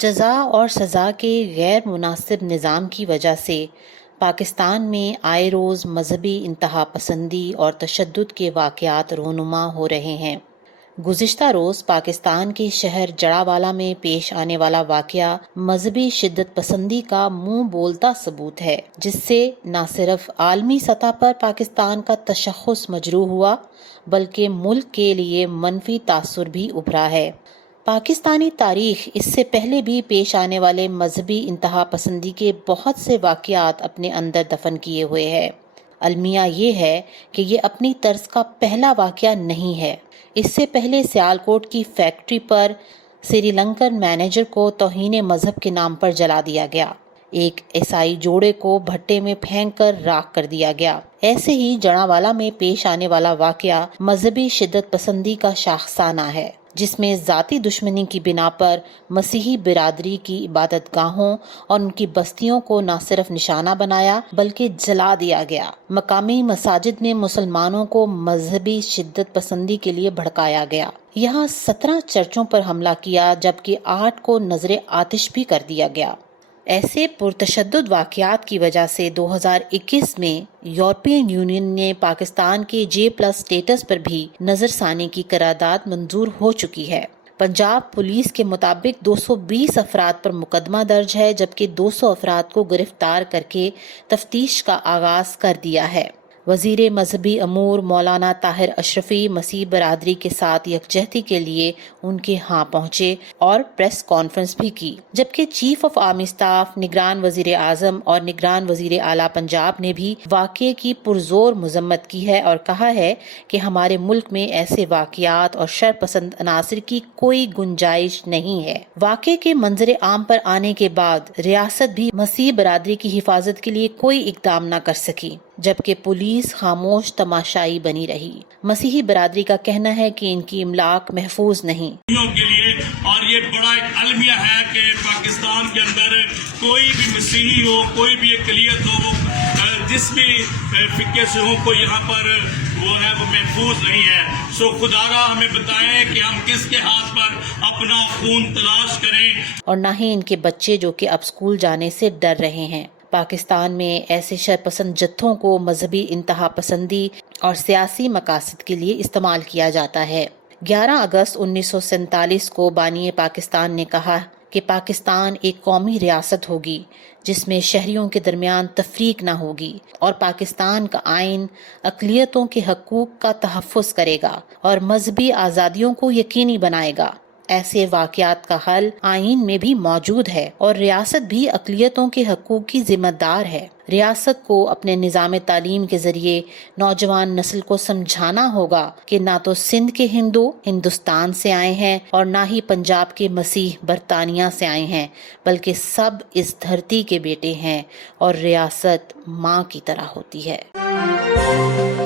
جزا اور سزا کے غیر مناسب نظام کی وجہ سے پاکستان میں آئے روز مذہبی انتہا پسندی اور تشدد کے واقعات رونما ہو رہے ہیں۔ گزشتہ روز پاکستان کے شہر جڑاوالا میں پیش آنے والا واقعہ مذہبی شدت پسندی کا منہ بولتا ثبوت ہے، جس سے نہ صرف عالمی سطح پر پاکستان کا تشخص مجروح ہوا بلکہ ملک کے لیے منفی تاثر بھی ابھرا ہے۔ پاکستانی تاریخ اس سے پہلے بھی پیش آنے والے مذہبی انتہا پسندی کے بہت سے واقعات اپنے اندر دفن کیے ہوئے ہے۔ المیہ یہ ہے کہ یہ اپنی طرز کا پہلا واقعہ نہیں ہے۔ اس سے پہلے سیالکوٹ کی فیکٹری پر سری لنکن مینیجر کو توہین مذہب کے نام پر جلا دیا گیا۔ ایک عیسائی جوڑے کو بھٹے میں پھینک کر راکھ کر دیا گیا۔ ایسے ہی جڑاوالا میں پیش آنے والا واقعہ مذہبی شدت پسندی کا شاخسانہ ہے، جس میں ذاتی دشمنی کی بنا پر مسیحی برادری کی عبادت گاہوں اور ان کی بستیوں کو نہ صرف نشانہ بنایا بلکہ جلا دیا گیا۔ مقامی مساجد میں مسلمانوں کو مذہبی شدت پسندی کے لیے بھڑکایا گیا۔ یہاں 17 چرچوں پر حملہ کیا جبکہ 8 کو نذر آتش بھی کر دیا گیا۔ ایسے پرتشدد واقعات کی وجہ سے 2021 میں یورپین یونین نے پاکستان کے J+ سٹیٹس پر بھی نظر ثانی کی قرارداد منظور ہو چکی ہے۔ پنجاب پولیس کے مطابق 220 افراد پر مقدمہ درج ہے جبکہ 200 افراد کو گرفتار کر کے تفتیش کا آغاز کر دیا ہے۔ وزیر مذہبی امور مولانا طاہر اشرفی مسیح برادری کے ساتھ یکجہتی کے لیے ان کے ہاں پہنچے اور پریس کانفرنس بھی کی، جبکہ چیف آف آرمی سٹاف، نگران وزیر اعظم اور نگران وزیر اعلیٰ پنجاب نے بھی واقعے کی پرزور مذمت کی ہے اور کہا ہے کہ ہمارے ملک میں ایسے واقعات اور شر پسند عناصر کی کوئی گنجائش نہیں ہے۔ واقعے کے منظر عام پر آنے کے بعد ریاست بھی مسیح برادری کی حفاظت کے لیے کوئی اقدام نہ کر سکی، جبکہ پولیس خاموش تماشائی بنی رہی۔ مسیحی برادری کا کہنا ہے کہ ان کی املاک محفوظ نہیں کے لیے، اور یہ بڑا ایک المیہ ہے کہ پاکستان کے اندر کوئی بھی مسیحی ہو، کوئی بھی اقلیت ہو، جس بھی فقہ سے ہو، کوئی یہاں پر وہ محفوظ نہیں ہے۔ سو خدارا ہمیں بتائیں کہ ہم کس کے ہاتھ پر اپنا خون تلاش کریں، اور نہ ہی ان کے بچے جو کہ اب اسکول جانے سے ڈر رہے ہیں۔ پاکستان میں ایسے شرپسند جتھوں کو مذہبی انتہا پسندی اور سیاسی مقاصد کے لیے استعمال کیا جاتا ہے۔ 11 اگست 1947 کو بانی پاکستان نے کہا کہ پاکستان ایک قومی ریاست ہوگی جس میں شہریوں کے درمیان تفریق نہ ہوگی، اور پاکستان کا آئین اقلیتوں کے حقوق کا تحفظ کرے گا اور مذہبی آزادیوں کو یقینی بنائے گا۔ ایسے واقعات کا حل آئین میں بھی موجود ہے اور ریاست بھی اقلیتوں کے حقوق کی ذمہ دار ہے۔ ریاست کو اپنے نظام تعلیم کے ذریعے نوجوان نسل کو سمجھانا ہوگا کہ نہ تو سندھ کے ہندو ہندوستان سے آئے ہیں اور نہ ہی پنجاب کے مسیح برطانیہ سے آئے ہیں، بلکہ سب اس دھرتی کے بیٹے ہیں اور ریاست ماں کی طرح ہوتی ہے۔